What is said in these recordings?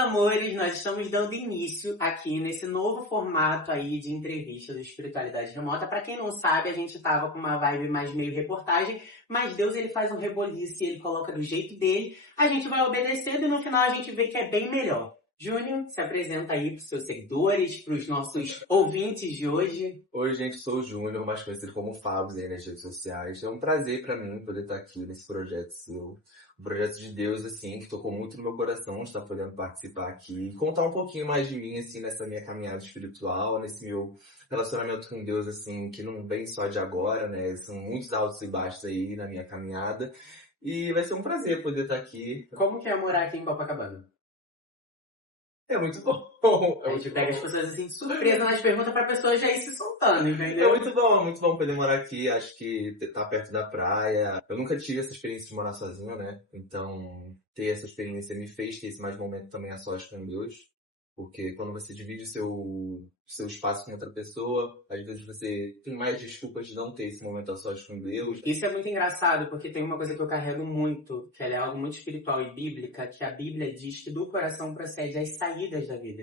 amores, nós estamos dando início aqui nesse novo formato aí de entrevista do Espiritualidade Remota. Para quem não sabe, a gente tava com uma vibe mais meio reportagem, mas Deus ele faz um reboliço e ele coloca do jeito dele. A gente vai obedecendo e no final a gente vê que é bem melhor. Júnior, se apresenta aí para os seus seguidores, para os nossos ouvintes de hoje. Oi, gente, sou o Júnior, mais conhecido como Fábio aí nas redes sociais. É um prazer pra mim poder estar aqui nesse projeto seu. Um projeto de Deus, assim, que tocou muito no meu coração de estar podendo participar aqui. E contar um pouquinho mais de mim, assim, nessa minha caminhada espiritual, nesse meu relacionamento com Deus, assim, que não vem só de agora, né? São muitos altos e baixos aí na minha caminhada. E vai ser um prazer poder estar aqui. Como que é morar aqui em Copacabana? É muito bom. A gente pega as pessoas assim de surpresa nas perguntas pra pessoa já ir se soltando, entendeu? É muito bom poder morar aqui. Acho que tá perto da praia. Eu nunca tive essa experiência de morar sozinho, né? Então, ter essa experiência me fez ter esse mais momento também a sós com Deus. Porque quando você divide seu espaço com outra pessoa, às vezes você tem mais desculpas de não ter esse momento a sós com Deus. Isso é muito engraçado, porque tem uma coisa que eu carrego muito, que ela é algo muito espiritual e bíblica, que a Bíblia diz que do coração procede as saídas da vida.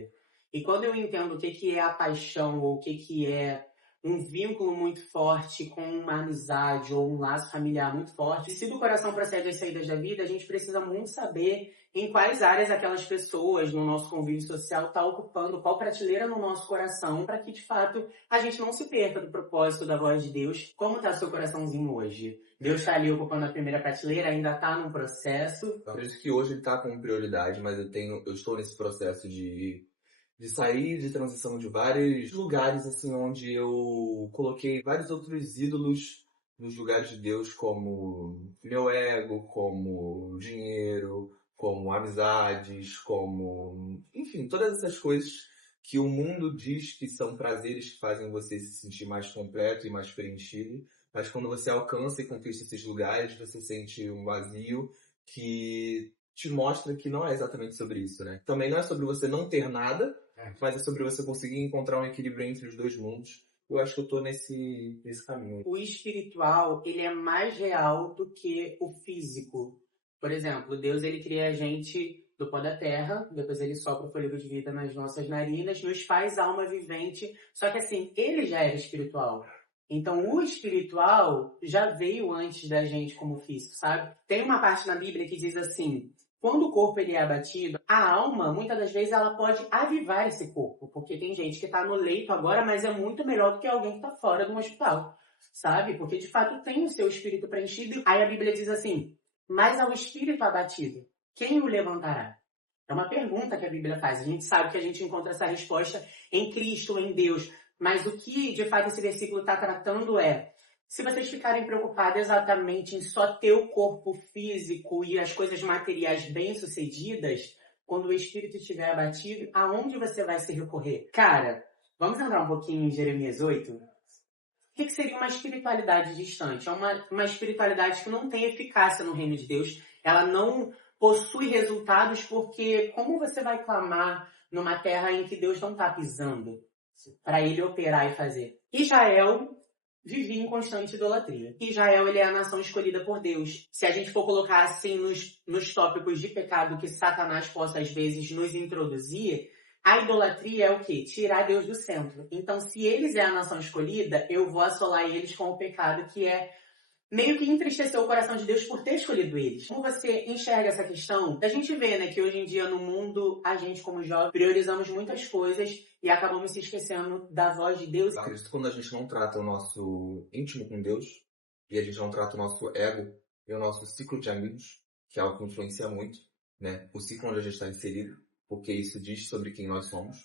E quando eu entendo o que é a paixão, ou o que é um vínculo muito forte com uma amizade ou um laço familiar muito forte, se do coração procede as saídas da vida, a gente precisa muito saber em quais áreas aquelas pessoas no nosso convívio social estão ocupando, qual prateleira no nosso coração, para que de fato a gente não se perca do propósito da voz de Deus. Como está seu coraçãozinho hoje? Deus está ali ocupando a primeira prateleira, ainda está num processo? Eu acredito que hoje ele tá como prioridade, mas eu estou nesse processo de sair de transição de vários lugares, assim, onde eu coloquei vários outros ídolos nos lugares de Deus, como meu ego, como dinheiro, como amizades, como... Enfim, todas essas coisas que o mundo diz que são prazeres que fazem você se sentir mais completo e mais preenchido, mas quando você alcança e conquista esses lugares, você sente um vazio que te mostra que não é exatamente sobre isso, né? Também não é sobre você não ter nada, mas é sobre você conseguir encontrar um equilíbrio entre os dois mundos. Eu acho que eu tô nesse caminho. O espiritual, ele é mais real do que o físico. Por exemplo, Deus ele cria a gente do pó da terra, depois ele sopra o fôlego de vida nas nossas narinas, nos faz alma vivente, só que assim, ele já era espiritual. Então, o espiritual já veio antes da gente como físico, sabe? Tem uma parte na Bíblia que diz assim, quando o corpo ele é abatido, a alma, muitas das vezes, ela pode avivar esse corpo. Porque tem gente que está no leito agora, mas é muito melhor do que alguém que está fora de um hospital, sabe? Porque, de fato, tem o seu espírito preenchido. Aí a Bíblia diz assim, mas ao espírito abatido, quem o levantará? É uma pergunta que a Bíblia faz. A gente sabe que a gente encontra essa resposta em Cristo, em Deus. Mas o que, de fato, esse versículo está tratando é, se vocês ficarem preocupados exatamente em só ter o corpo físico e as coisas materiais bem-sucedidas, quando o espírito estiver abatido, aonde você vai se recorrer? Cara, vamos entrar um pouquinho em Jeremias 8? O que seria uma espiritualidade distante? É uma espiritualidade que não tem eficácia no reino de Deus. Ela não possui resultados porque como você vai clamar numa terra em que Deus não está pisando para ele operar e fazer? Israel vivia em constante idolatria. Israel ele é a nação escolhida por Deus. Se a gente for colocar assim nos tópicos de pecado que Satanás possa às vezes nos introduzir, a idolatria é o quê? Tirar Deus do centro. Então, se eles é a nação escolhida, eu vou assolar eles com o pecado que é meio que entristecer o coração de Deus por ter escolhido eles. Como você enxerga essa questão? A gente vê, né, que hoje em dia no mundo, a gente como jovem, priorizamos muitas coisas e acabamos se esquecendo da voz de Deus. Eu acredito que quando a gente não trata o nosso íntimo com Deus, e a gente não trata o nosso ego e o nosso ciclo de amigos, que é algo que influencia muito, né, o ciclo onde a gente está inserido, porque isso diz sobre quem nós somos,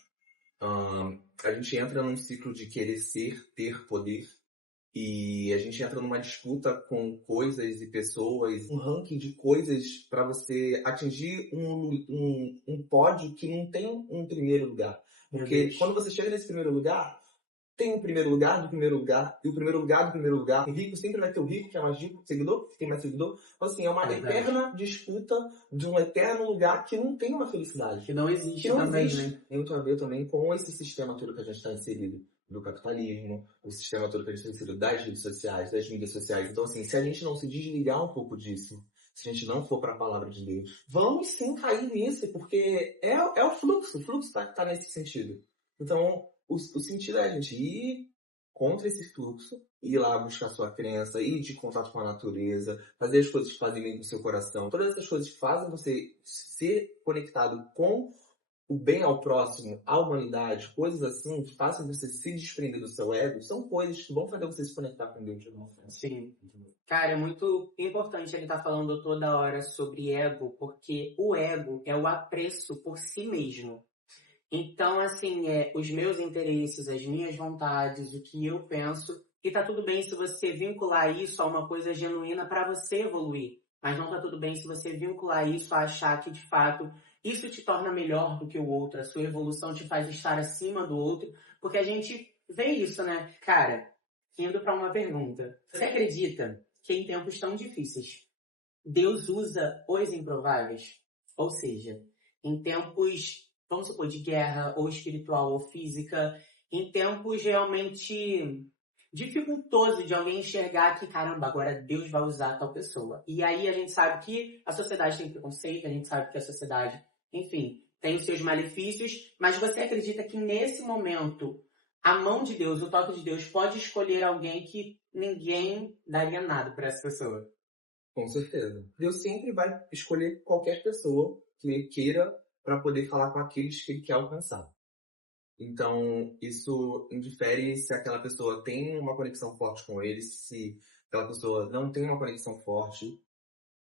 a gente entra num ciclo de querer ser, ter poder, e a gente entra numa disputa com coisas e pessoas, um ranking de coisas para você atingir um pódio que não tem um primeiro lugar. Porque quando você chega nesse primeiro lugar, tem um primeiro lugar do primeiro lugar, e o primeiro lugar do primeiro lugar. O rico sempre vai ter o rico, que é mais rico, seguidor, que tem mais seguidor. Então, assim, é uma eterna disputa de um eterno lugar que não tem uma felicidade. Que não existe que não também, existe. né? Tem muito a ver também com esse sistema todo que a gente está inserido. Do capitalismo, o sistema todo que a gente está inserido das redes sociais, das mídias sociais. Então, assim, se a gente não se desligar um pouco disso se a gente não for para a palavra de Deus, vamos sim cair nisso, porque é o fluxo tá nesse sentido. Então, o sentido é a gente ir contra esse fluxo, ir lá buscar sua crença, ir de contato com a natureza, fazer as coisas que fazem bem com o seu coração, todas essas coisas que fazem você ser conectado com o bem ao próximo, à humanidade, coisas assim, que façam você se desprender do seu ego, são coisas que vão fazer você se conectar com Deus de alguma forma. Sim. Cara, é muito importante ele estar falando toda hora sobre ego, porque o ego é o apreço por si mesmo. Então, assim, os meus interesses, as minhas vontades, o que eu penso, e tá tudo bem se você vincular isso a uma coisa genuína para você evoluir. Mas não tá tudo bem se você vincular isso a achar que, de fato, isso te torna melhor do que o outro, a sua evolução te faz estar acima do outro, porque a gente vê isso, né? Cara, indo para uma pergunta. Você acredita que em tempos tão difíceis, Deus usa os improváveis? Ou seja, em tempos, vamos supor, de guerra, ou espiritual, ou física, em tempos realmente dificultosos de alguém enxergar que, caramba, agora Deus vai usar tal pessoa. E aí a gente sabe que a sociedade tem preconceito, a gente sabe que a sociedade, enfim, tem os seus malefícios, mas você acredita que nesse momento a mão de Deus, o toque de Deus, pode escolher alguém que ninguém daria nada para essa pessoa? Com certeza. Deus sempre vai escolher qualquer pessoa que ele queira para poder falar com aqueles que ele quer alcançar. Então, isso indifere se aquela pessoa tem uma conexão forte com ele, se aquela pessoa não tem uma conexão forte.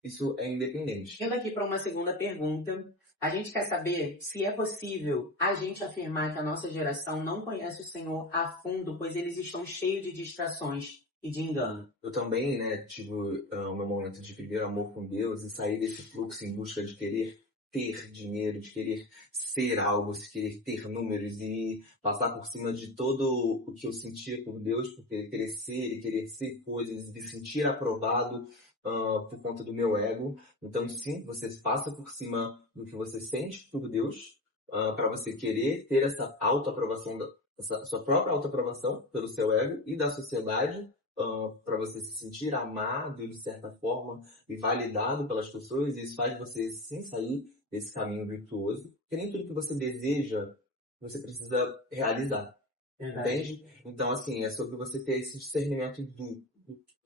Isso é independente. Indo aqui para uma segunda pergunta, a gente quer saber se é possível a gente afirmar que a nossa geração não conhece o Senhor a fundo, pois eles estão cheios de distrações e de engano. Eu também, né, tive o meu momento de primeiro amor com Deus e sair desse fluxo em busca de querer ter dinheiro, de querer ser algo, de querer ter números e passar por cima de todo o que eu sentia por Deus, por querer ser e querer ser coisas, e me sentir aprovado por conta do meu ego. Então, sim, você passa por cima do que você sente por Deus para você querer ter essa autoaprovação, essa sua própria autoaprovação pelo seu ego e da sociedade, para você se sentir amado de certa forma e validado pelas pessoas, e isso faz você sim sair desse caminho virtuoso, porque nem tudo que você deseja você precisa realizar, entende? Então, assim, é sobre você ter esse discernimento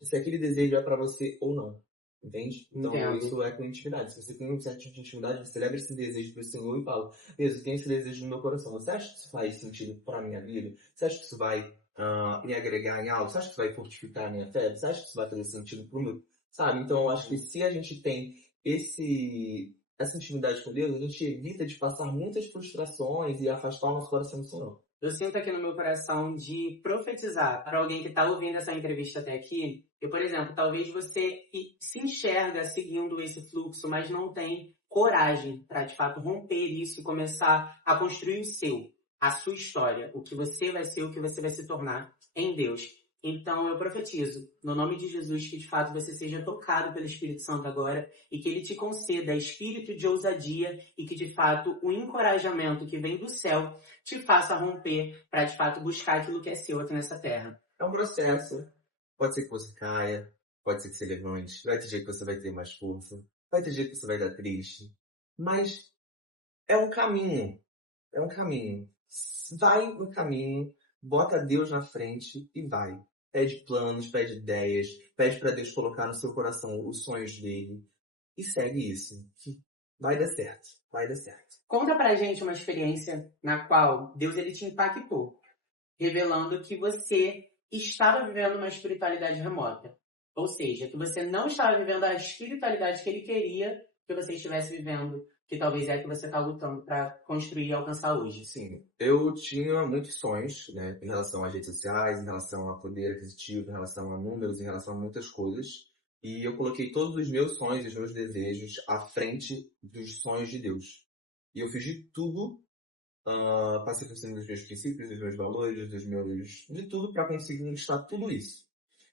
se aquele desejo é para você ou não, entende? Então, Entendo. isso é com intimidade. Se você tem um certo tipo de intimidade, você leva esse desejo para o Senhor e fala: Deus, eu tenho esse desejo no meu coração. Você acha que isso faz sentido para a minha vida? Você acha que isso vai me agregar em algo? Você acha que isso vai fortificar a minha fé? Você acha que isso vai fazer sentido para o meu? Sabe? Então, eu acho que se a gente tem essa intimidade com Deus, a gente evita de passar muitas frustrações e afastar o nosso coração do Senhor. Eu sinto aqui no meu coração de profetizar para alguém que está ouvindo essa entrevista até aqui. Eu, por exemplo, talvez você se enxerga seguindo esse fluxo, mas não tem coragem para, de fato, romper isso e começar a construir o seu, a sua história, o que você vai ser, o que você vai se tornar em Deus. Então eu profetizo, no nome de Jesus, que de fato você seja tocado pelo Espírito Santo agora e que ele te conceda espírito de ousadia e que de fato o encorajamento que vem do céu te faça romper para de fato buscar aquilo que é seu aqui nessa terra. É um processo. Pode ser que você caia, pode ser que você levante, vai ter dia que você vai ter mais força, vai ter dia que você vai dar triste, mas é um caminho, é um caminho. Vai no caminho, bota Deus na frente e vai. Pede planos, pede ideias, pede para Deus colocar no seu coração os sonhos dele e segue isso. Vai dar certo, vai dar certo. Conta pra gente uma experiência na qual Deus ele te impactou, revelando que você estava vivendo uma espiritualidade remota. Ou seja, que você não estava vivendo a espiritualidade que ele queria que você estivesse vivendo, que talvez é a que você está lutando para construir e alcançar hoje. Sim, eu tinha muitos sonhos, né, em relação às redes sociais, em relação a poder aquisitivo, em relação a números, em relação a muitas coisas. E eu coloquei todos os meus sonhos e os meus desejos à frente dos sonhos de Deus. E eu fiz de tudo, passei por cima dos meus princípios, dos meus valores, de tudo para conseguir conquistar tudo isso.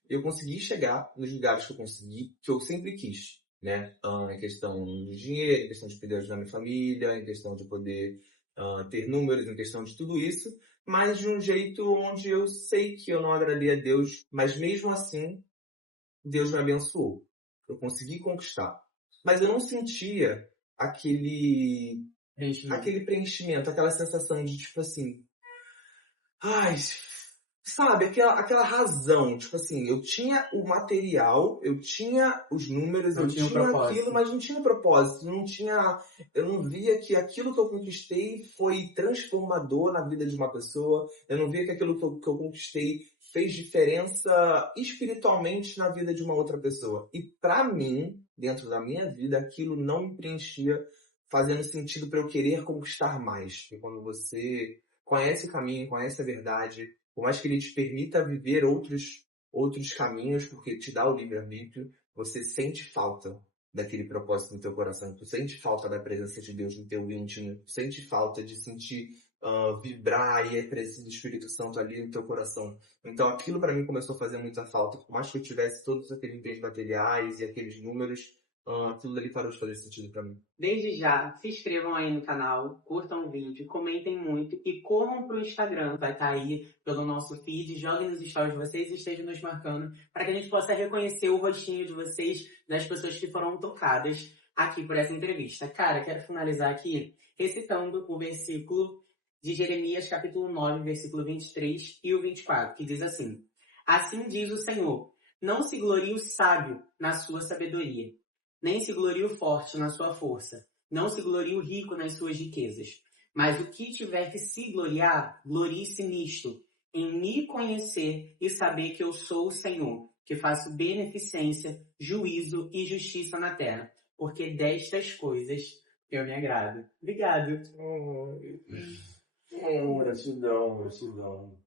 Eu consegui chegar nos lugares que eu consegui, que eu sempre quis, né? Em questão de dinheiro, em questão de poder ajudar minha família, em questão de poder ter números, em questão de tudo isso, mas de um jeito onde eu sei que eu não agradei a Deus, mas mesmo assim, Deus me abençoou. Eu consegui conquistar. mas eu não sentia aquele preenchimento, aquela sensação de, tipo assim, ai, sabe, aquela razão, tipo assim, eu tinha o material, eu tinha os números, Não eu tinha um tinha aquilo, propósito. mas não tinha propósito, eu não via que aquilo que eu conquistei foi transformador na vida de uma pessoa, eu não via que aquilo que eu conquistei fez diferença espiritualmente na vida de uma outra pessoa. E pra mim, dentro da minha vida, aquilo não me preenchia, fazendo sentido para eu querer conquistar mais. Porque quando você conhece o caminho, conhece a verdade, por mais que ele te permita viver outros caminhos, porque te dá o livre-arbítrio, você sente falta daquele propósito no teu coração, tu sente falta da presença de Deus no teu íntimo, tu sente falta de sentir vibrar e a presença do Espírito Santo ali no teu coração. Então aquilo para mim começou a fazer muita falta, por mais que eu tivesse todos aqueles bens materiais e aqueles números, aquilo dali parou de fazer sentido para mim. Desde já, se inscrevam aí no canal, curtam o vídeo, comentem muito e corram pro Instagram. Vai estar aí pelo nosso feed, joguem nos stories de vocês e estejam nos marcando para que a gente possa reconhecer o rostinho de vocês, das pessoas que foram tocadas aqui por essa entrevista. Cara, quero finalizar aqui recitando o versículo de Jeremias, capítulo 9, versículo 23 e o 24, que diz assim: Assim diz o Senhor, não se glorie o sábio na sua sabedoria, nem se glorie o forte na sua força, não se glorie o rico nas suas riquezas. Mas o que tiver que se gloriar, glorie-se nisto, em me conhecer e saber que eu sou o Senhor, que faço beneficência, juízo e justiça na terra, porque destas coisas eu me agrado. Obrigado. Gratidão, gratidão.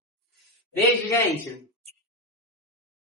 Beijo, gente!